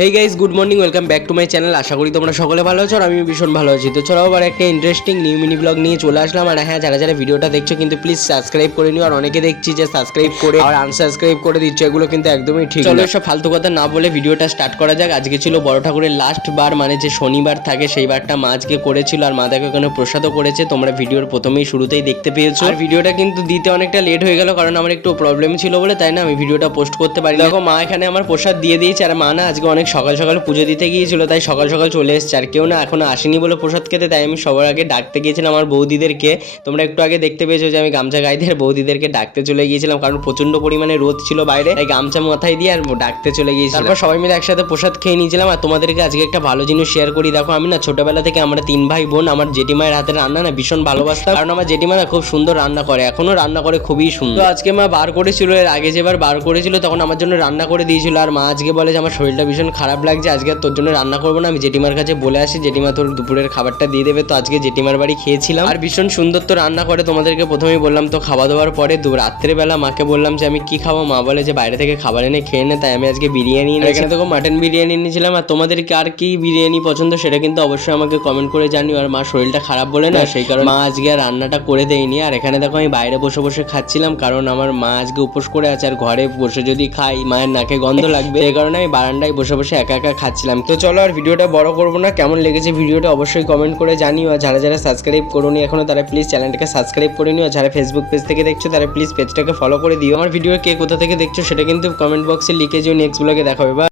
Hey guys good morning welcome back to my channel আশা করি তোমরা সকলে ভালো আছো আর আমি ভীষণ ভালো আছি। তো চলো আবার একটা ইন্টারেস্টিং নিউ মিনি ব্লগ নিয়ে চলে আসলাম। আর হ্যাঁ যারা যারা ভিডিওটা দেখছ কিন্তু প্লিজ সাবস্ক্রাইব করে নিও। আর অনেকে দেখছি যে সাবস্ক্রাইব করে আর আনসাবস্ক্রাইব করে দিচ্ছ এগুলো কিন্তু একদমই ঠিক চলো এসব ফালতু কথা না বলে ভিডিওটা স্টার্ট করা যাক। আজকে ছিল বড় ঠাকুরের লাস্ট বার মানে যে শনিবার থাকে সেই বারটা মা আজকে করেছিল আর মা দেখো ওখানে প্রসাদও করেছে। তোমরা ভিডিওর প্রথমেই শুরুতেই দেখতে পেয়েছ। আর ভিডিওটা কিন্তু দিতে অনেকটা লেট হয়ে গেল কারণ আমার একটু প্রবলেম ছিল বলে তাই না? আমি ভিডিওটা পোস্ট করতে পারি দেখো মা এখানে আমার প্রসাদ দিয়ে দিয়েছে। আর মা না আজকে অনেক সকাল সকাল পুজো দিতে গিয়েছিল, তাই সকাল সকাল চলে এসেছে। আর কেউ না, এখনও আসেনি বলে প্রসাদ খেতে, তাই আমি সবার আগে ডাকতে গিয়েছিলাম আমার বৌদিদেরকে। তোমরা একটু আগে দেখতে পেয়েছ যে আমি গামছা গাইদের বৌদিদেরকে ডাকতে চলে গিয়েছিলাম, কারণ প্রচণ্ড পরিমাণে রোদ ছিল বাইরে, তাই গামছা মাথায় দিয়ে আর ডাকতে চলে গিয়েছিলাম তারপর সবাই মিলে একসাথে প্রসাদ খেয়ে নিয়েছিলাম, আর তোমাদেরকে আজকে একটা ভালো জিনিস শেয়ার করি। দেখো, আমি না ছোটবেলা থেকে আমরা তিন ভাই বোন, আমার জেঠিমায়ের হাতে রান্না না ভীষণ ভালোবাসতাম, কারণ আমার জেঠিমা না খুব সুন্দর রান্না করে, এখনও রান্না করে খুবই সুন্দর। আজকে মা বার করেছিল, এর আগে যেবার বার করেছিল, তখন আমার জন্য রান্না করে দিয়েছিল, আর মা আজকে বলে যে আমার শরীরটা ভীষণ খারাপ লাগছে আজকে আর তোর জন্য রান্না করব না। আমি জেঠিমার কাছে বলে আসি জেঠিমা তোর দুপুরের খাবারটা দিয়ে দেবে। তো আজকে জেঠিমার বাড়ি খেয়েছিলাম। আর ভীষণ সুন্দর তো রান্না করে তোমাদেরকে প্রথমেই বললাম তো খাওয়া দাওয়ার পরে দু রাত্রেবেলা মাকে বললাম যে আমি কি খাব? মা বলে যে বাইরে থেকে খাবার এনে খেয়ে নে তাই আমি আজকে বিরিয়ানি। এখানে তো মাটন বিরিয়ানি নিয়েছিলাম আর তোমাদেরকে আর কি বিরিয়ানি পছন্দ সেটা কিন্তু অবশ্যই আমাকে কমেন্ট করে জানিও। আর মা শরীরটা খারাপ বলে না সেই কারণে মা আজকে আর রান্নাটা করে দেয়নি। আর এখানে দেখো আমি বাইরে বসে বসে খাচ্ছিলাম কারণ আমার মা আজকে উপোস করে আছে। আর ঘরে বসে যদি খাই মায়ের নাকে গন্ধ লাগবে। এই কারণে আমি বারান্দায় বসে বসে একা একা খাচ্ছিলাম। তো চলো আর ভিডিওটা বড় করব না। কেমন লেগেছে ভিডিওটা অবশ্যই কমেন্ট করে জানিও। আর যারা যারা সাবস্ক্রাইব করোনি এখনও তারা প্লিজ চ্যানেলটাকে সাবস্ক্রাইব করে নিও। যারা ফেসবুক পেজ থেকে দেখছ, তারা প্লিজ পেজটাকে ফলো করে দিও। আমার ভিডিও কে কোথা থেকে দেখছ, সেটা কিন্তু কমেন্ট বক্সে লিখে যেও। নেক্সট ব্লগে দেখাবে বা